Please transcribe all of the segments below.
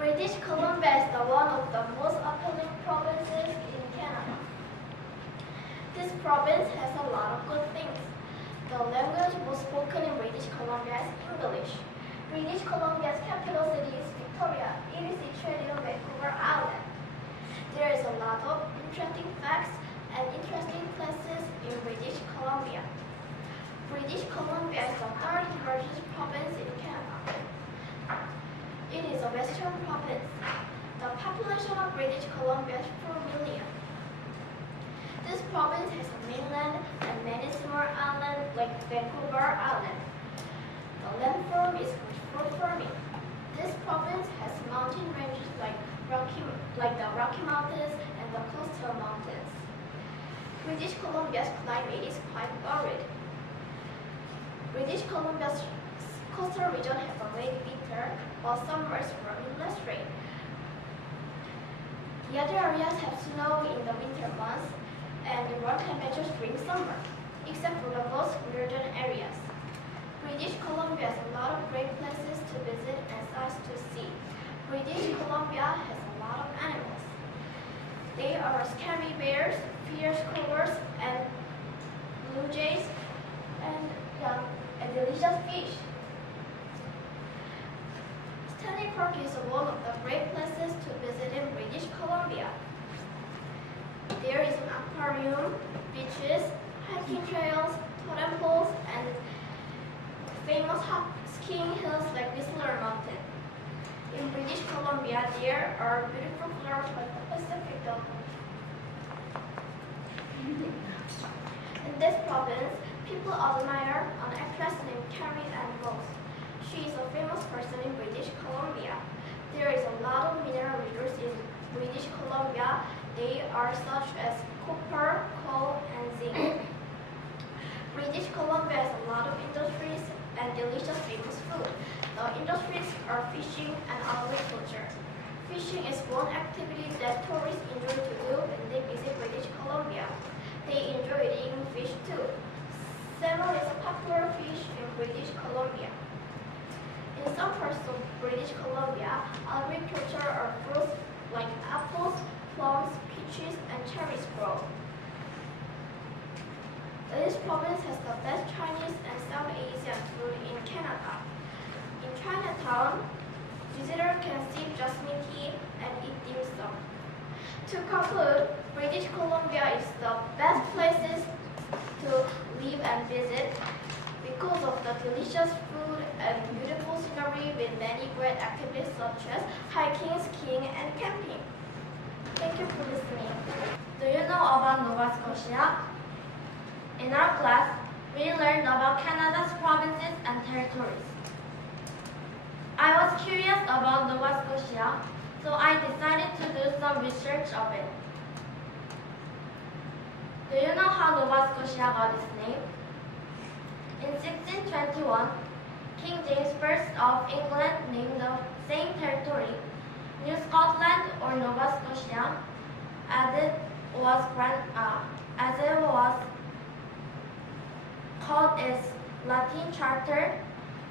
British Columbia is one of the most appealing provinces in Canada. This province has a lot of good things. The language most spoken in British Columbia is English. British Columbia's capital city is Victoria. It is situated on Vancouver Island. There is a lot of interesting facts and interesting places in British Columbia. British Columbia is the third largest province in Canada. It is a western province. The population of British Columbia is 4 million. This province has a mainland and many smaller islands like Vancouver Island. The landform is good for farming. This province has mountain ranges like the Rocky Mountains and the Coastal Mountains. British Columbia's climate is quite arid. British Columbia's coastal region has a rainy winter, while summers bring less rain. The other areas have snow in the winter months and warm temperatures during summer, except for the most northern areas. British Columbia has a lot of great places to visit and sights to see. British Columbia has a lot of animals. They are scary bears, fierce cougars, and blue jays, and delicious fish. Stanley Park is one of the great places to visit in British Columbia. There is an aquarium, beaches, hiking trails, totem poles, and famous skiing hills like Whistler Mountain. In British Columbia, there are beautiful flowers like the Pacific Dogwood. In this province, people admire an actress named Carrie Ann Moss. She is a famous person in British Columbia. There is a lot of mineral resources in British Columbia. They are such as copper, coal, and zinc. British Columbia has a lot of industries and delicious famous food. The industries are fishing and agriculture. Fishing is one activity that tourists enjoy to do when they visit British Columbia. They enjoy eating fish too. Salmon is a popular fish in British Columbia. In some parts of British Columbia, agriculture or fruits like apples, plums, peaches, and cherries grow. This province has the best Chinese and South Asian food in Canada. In Chinatown, visitors can sip jasmine tea and eat dim sum. To conclude, British Columbia is the best places to live and visit because of the delicious food and beautiful scenery with many great activities such as hiking, skiing, and camping. Thank you for listening. Do you know about Nova Scotia? In our class, we learned about Canada's provinces and territories. I was curious about Nova Scotia, so I decided to do some research of it. Do you know how Nova Scotia got its name? In 1621, King James I of England named the same territory New Scotland or Nova Scotia, as it was called its Latin charter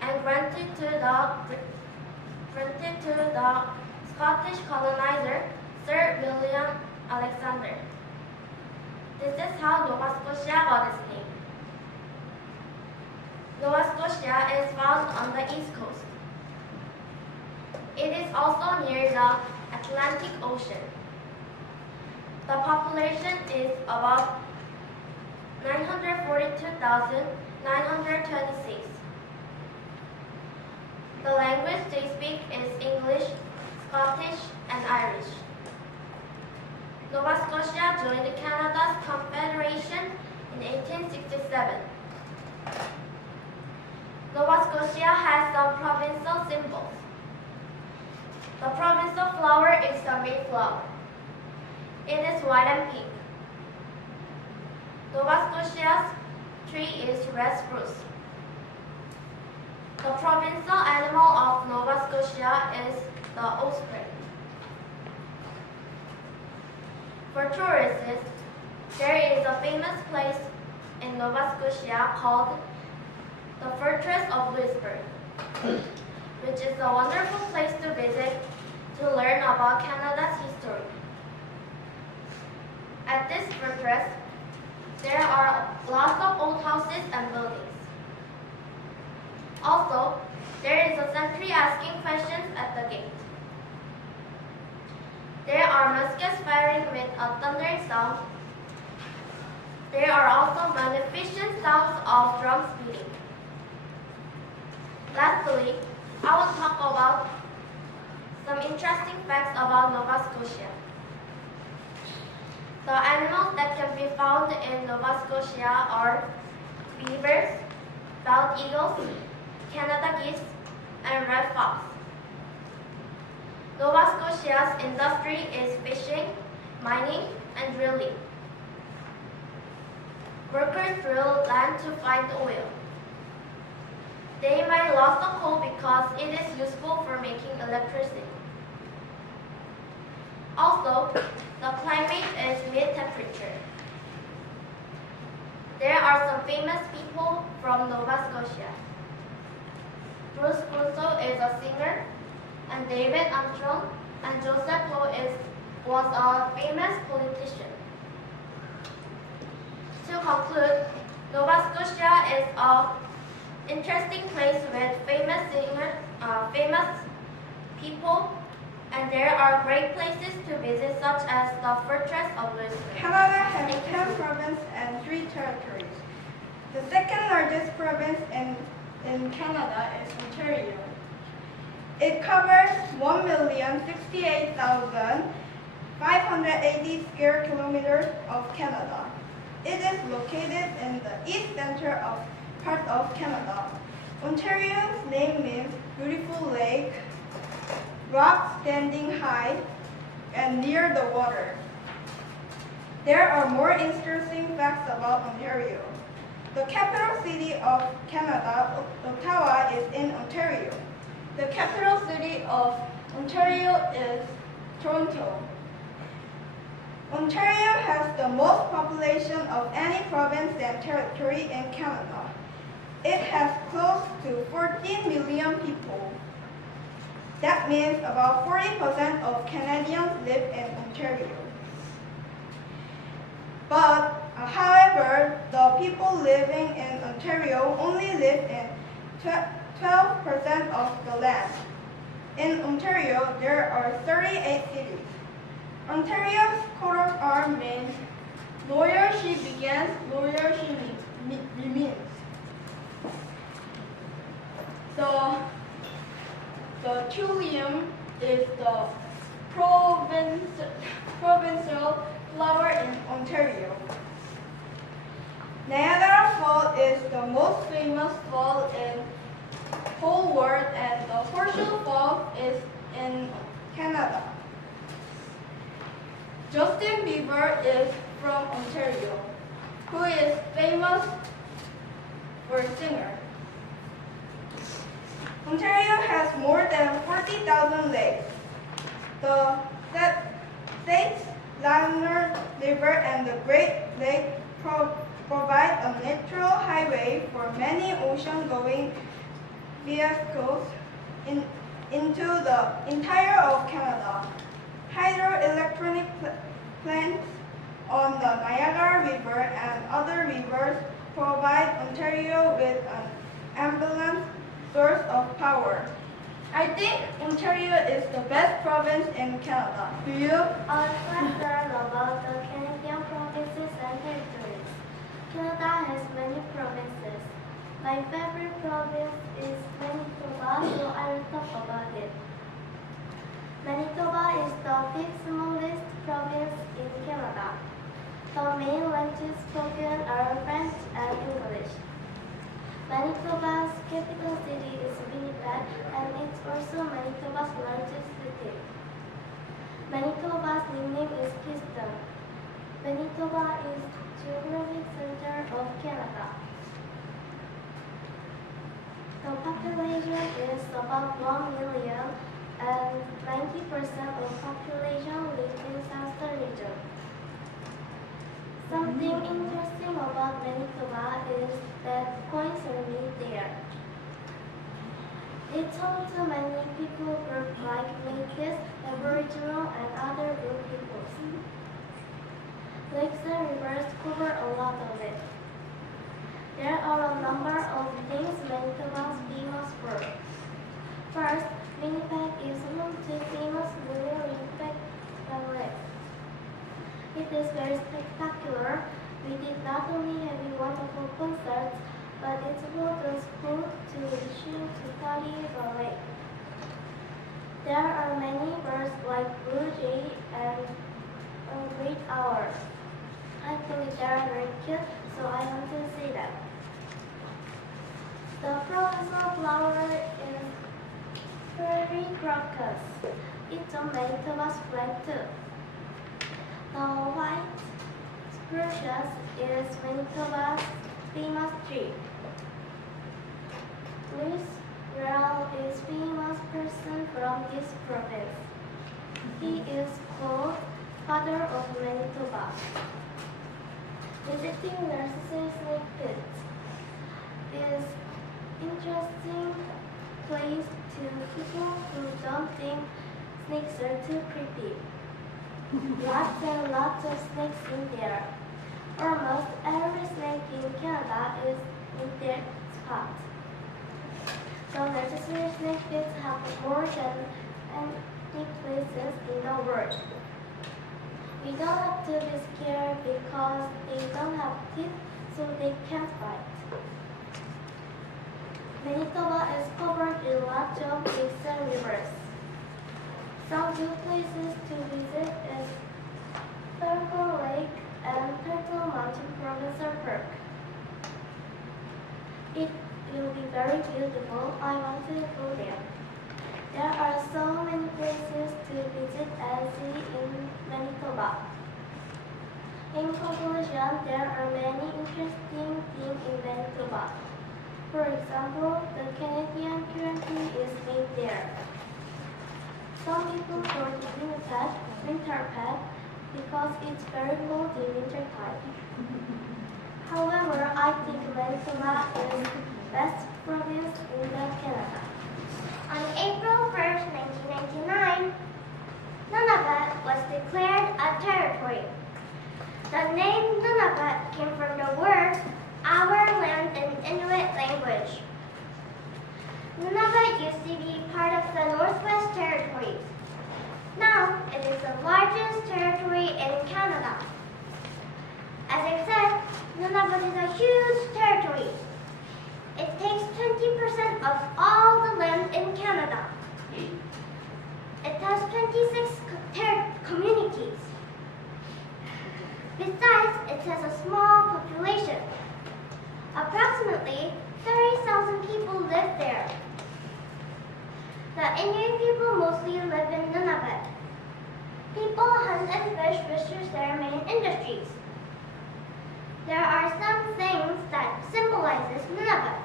and granted to the Scottish colonizer Sir William Alexander. This is how Nova Scotia got its name. Nova Scotia is found on the east coast. It is also near the Atlantic Ocean. The population is about 942,926. The language they speak is English, Scottish, and Irish. Nova Scotia joined Canada's Confederation in 1867. Nova Scotia has some provincial symbols. The provincial flower is the Mayflower. It is white and pink. Nova Scotia's tree is red spruce. The provincial animal of Nova Scotia is the osprey. For tourists, there is a famous place in Nova Scotia called the Fortress of Louisbourg, which is a wonderful place to visit to learn about Canada's history. At this fortress, there are lots of old houses and buildings. Also, there is a sentry asking questions at the gate. There are muskets firing with a thundering sound. There are also magnificent sounds of drums beating. Lastly, I will talk about some interesting facts about Nova Scotia. The animals that can be found in Nova Scotia are beavers, bald eagles, Canada geese, and red fox. Nova Scotia's industry is fishing, mining, and drilling. Workers drill land to find oil. They mine lots of coal because it is useful for making electricity. Also, the climate is mid-temperature. There are some famous people from Nova Scotia. Bruce Crusoe is a singer, and David Armstrong and Joseph Lowe was a famous politician. To conclude, Nova Scotia is an interesting place with famous singers, famous people, and there are great places to visit such as the Fortress of Louisbourg. Canada has 10 provinces and 3 territories. The second largest province in Canada is Ontario. It covers 1,068,580 square kilometers of Canada. It is located in the east center part of Canada. Ontario's name means beautiful lake, rock standing high and near the water. There are more interesting facts about Ontario. The capital city of Canada, Ottawa, is in Ontario. The capital city of Ontario is Toronto. Ontario has the most population of any province and territory in Canada. It has close to 14 million people. That means about 40% of Canadians live in Ontario. But, however, the people living in Ontario only live in 12% of the land. In Ontario, there are 38 cities. Ontario's coat of arms means lawyer she begins, lawyer she remains. The trillium is the provincial flower in Ontario. Niagara Falls is the most famous fall in whole world, and the Horseshoe Falls is in Canada. Justin Bieber is from Ontario, who is famous for a singer. Ontario has more than 40,000 lakes. The States, Lanier River, and the Great Lake provide a natural highway for many ocean-going vehicles into the interior of Canada. Hydroelectric plants on the Niagara River and other rivers provide Ontario with an abundant source of power. I think Ontario is the best province in Canada. Do you? Let's learn about the Canadian provinces and territories. Canada has many provinces. My favorite province is Manitoba, so I will talk about it. Manitoba is the 5th smallest province in Canada. The main languages spoken are French and English. Manitoba's capital city is Winnipeg, and it's also Manitoba's largest city. Manitoba's nickname is Keystone. Manitoba is the geographic center of Canada. The population is about 1 million, and 90% of population lives in Southern region. Something interesting about Manitoba is that coins are made there. It talked to many people groups like Métis, Aboriginal, and other group peoples. Lakes and rivers cover a lot of it. There are a number of things Manitoba's famous for. First, Winnipeg is home to famous William Winnipeg Ballet. It is very spectacular. We did not only have wonderful concerts, but it brought us both to Michigan to study ballet. There are many birds like blue jay and great owl. I think they are very cute, so I want to see them. The provincial flower is prairie crocus. It's on Manitoba's flag too. The white spruce is Manitoba's famous tree. Louis Riel is famous person from this province. He is called Father of Manitoba. Visiting Narcissus Snake Pit is interesting place to people who don't think snakes are too creepy. Lots and lots of snakes in there. Almost every snake in Canada is in their spot. So Narcissus Snake Pits have more than any places in the world. We don't have to be scared because they don't have teeth, so they can't bite. Manitoba is covered in lots of lakes and rivers. Some good places to visit is Turtle Lake and Turtle Mountain Provincial Park. It will be very beautiful. I want to go there. There are so many places to visit and see in Manitoba. In conclusion, there are many interesting things in Manitoba. For example, the Canadian currency is made there. Some people call it Winnipeg Winterpeg because it's very cold in winter time. However, I think Manitoba is the best province in Canada. On April 1st, 1999, Nunavut was declared a territory. The name Nunavut came from the word our land in Inuit language. Nunavut used to be part of the Northwest Territories. Now, it is the largest territory in Canada. As I said, Nunavut is a huge territory. It takes 20% of all the land in Canada. It has 26 communities. Besides, it has a small population. Approximately 30,000 people live there. The Inuit people mostly live in Nunavut. People hunt and fish, which is their main industries. There are some things that symbolizes Nunavut: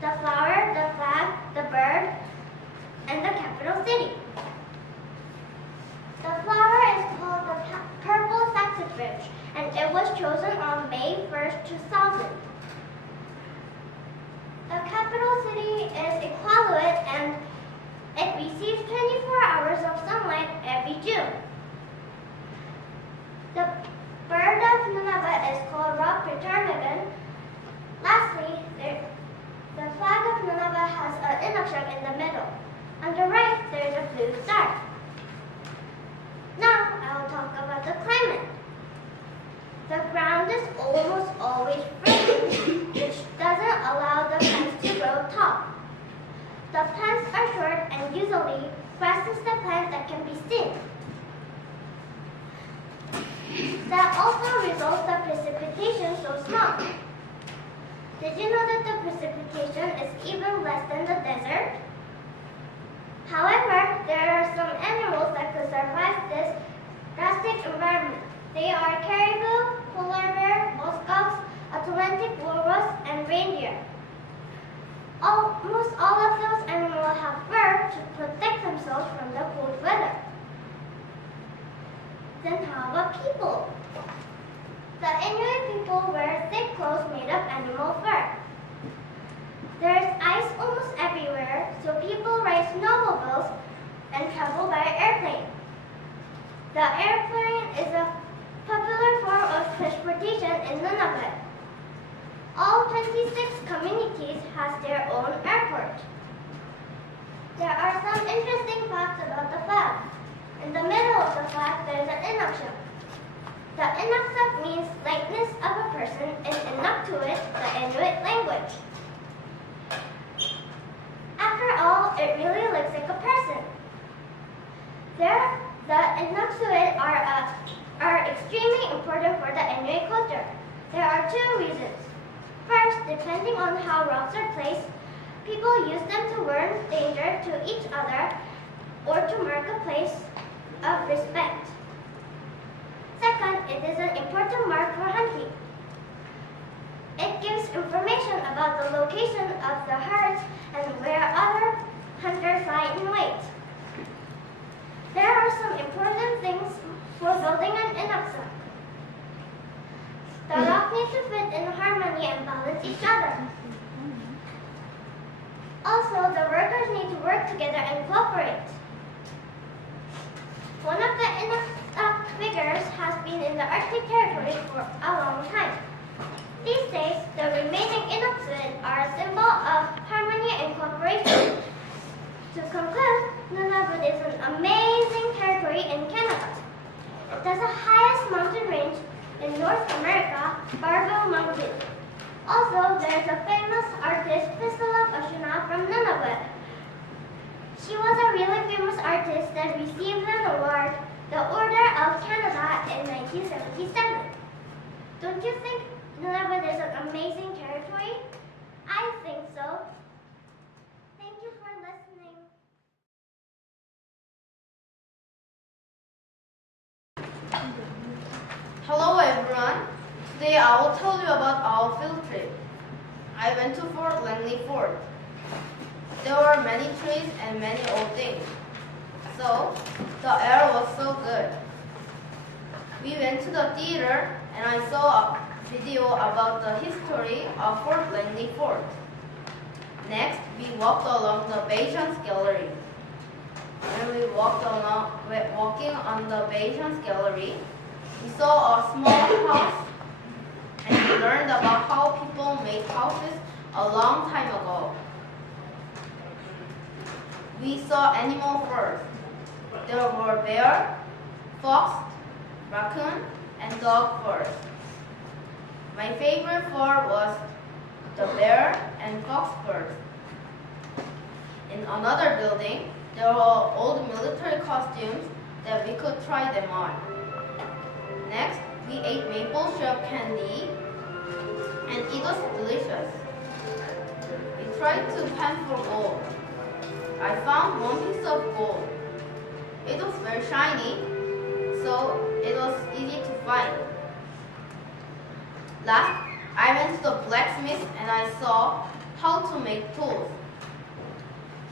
the flower, the flag, the bird, and the capital city. The flower is called the purple saxifrage, and it was chosen on May 1st, 2000. The capital city is Iqaluit, and it receives 24 hours of sunlight every June. The bird of Nunavut is called rock ptarmigan. Lastly, the flag of Nunavut has an inukshuk in the middle. On the right, there is a blue star. Now, I will talk about the climate. The ground is almost always frozen, which doesn't allow the plants to grow tall. The plants are short, and usually grass is the plant that can be seen. That also results the precipitation so small. Did you know that the precipitation is even less than the desert? However, there are some animals that could survive this drastic environment. They are caribou, polar bear, muskox, Atlantic walrus, and reindeer. Almost all of those animals have fur to protect themselves from the cold weather. Then how about people? The Inuit people wear thick clothes made of animal fur. There is ice almost everywhere, so people ride snowmobiles and travel by airplane. The airplane is a popular form of transportation in Nunavut. All 26 communities has their own airport. There are some interesting facts about the flag. In the middle of the flag, there is an Inukshuk. The Inukshuk means likeness of a person in Inuktitut, the Inuit language. After all, it really looks like a person. The Inuktitut are extremely important for the Inuit culture. There are two reasons. First, depending on how rocks are placed, people use them to warn danger to each other or to mark a place of respect. Second, it is an important mark for hunting. It gives information about the location of the herds and where other hunters lie in wait. There are some important things for building an Inukshuk. The rock needs to fit in harmony and balance each other. Also, the workers need to work together and cooperate. One of the Inukshuk figures has been in the Arctic territory for a long time. These days, the remaining Inuktitut are a symbol of harmony and cooperation. To conclude, Nunavut is an amazing territory in Canada. It has the highest mountain range in North America, Barville Mountain. Also, there is a famous artist, Priscilla Bashuna from Nunavut. She was a really famous artist that received an award, the Order of Canada, in 1977. Don't you think Nunavut is an amazing territory? I think so. Thank you for listening. Hello everyone. Today I will tell you about our field trip. I went to Fort Langley Fort. There were many trees and many old things. So the air was so good. We went to the theater and I saw a video about the history of Fort Langley Fort. Next, we walked along the Bayesian Gallery. When we walking on the Bayesian Gallery, we saw a small house and we learned about how people made houses a long time ago. We saw animals first. There were bear, fox, raccoon, and dog first. My favorite fur was the bear and fox furs. In another building, there were old military costumes that we could try them on. Next, we ate maple syrup candy and it was delicious. We tried to pan for gold. I found one piece of gold. It was very shiny, so it was easy to find. Last, I went to the blacksmith and I saw how to make tools.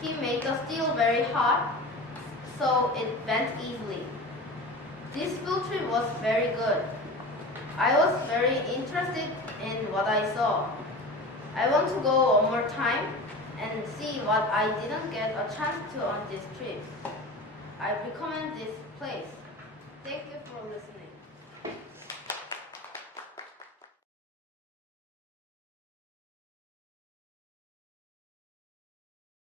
He made the steel very hot, so it bent easily. This field trip was very good. I was very interested in what I saw. I want to go one more time and see what I didn't get a chance to on this trip. I recommend this place. Thank you for listening.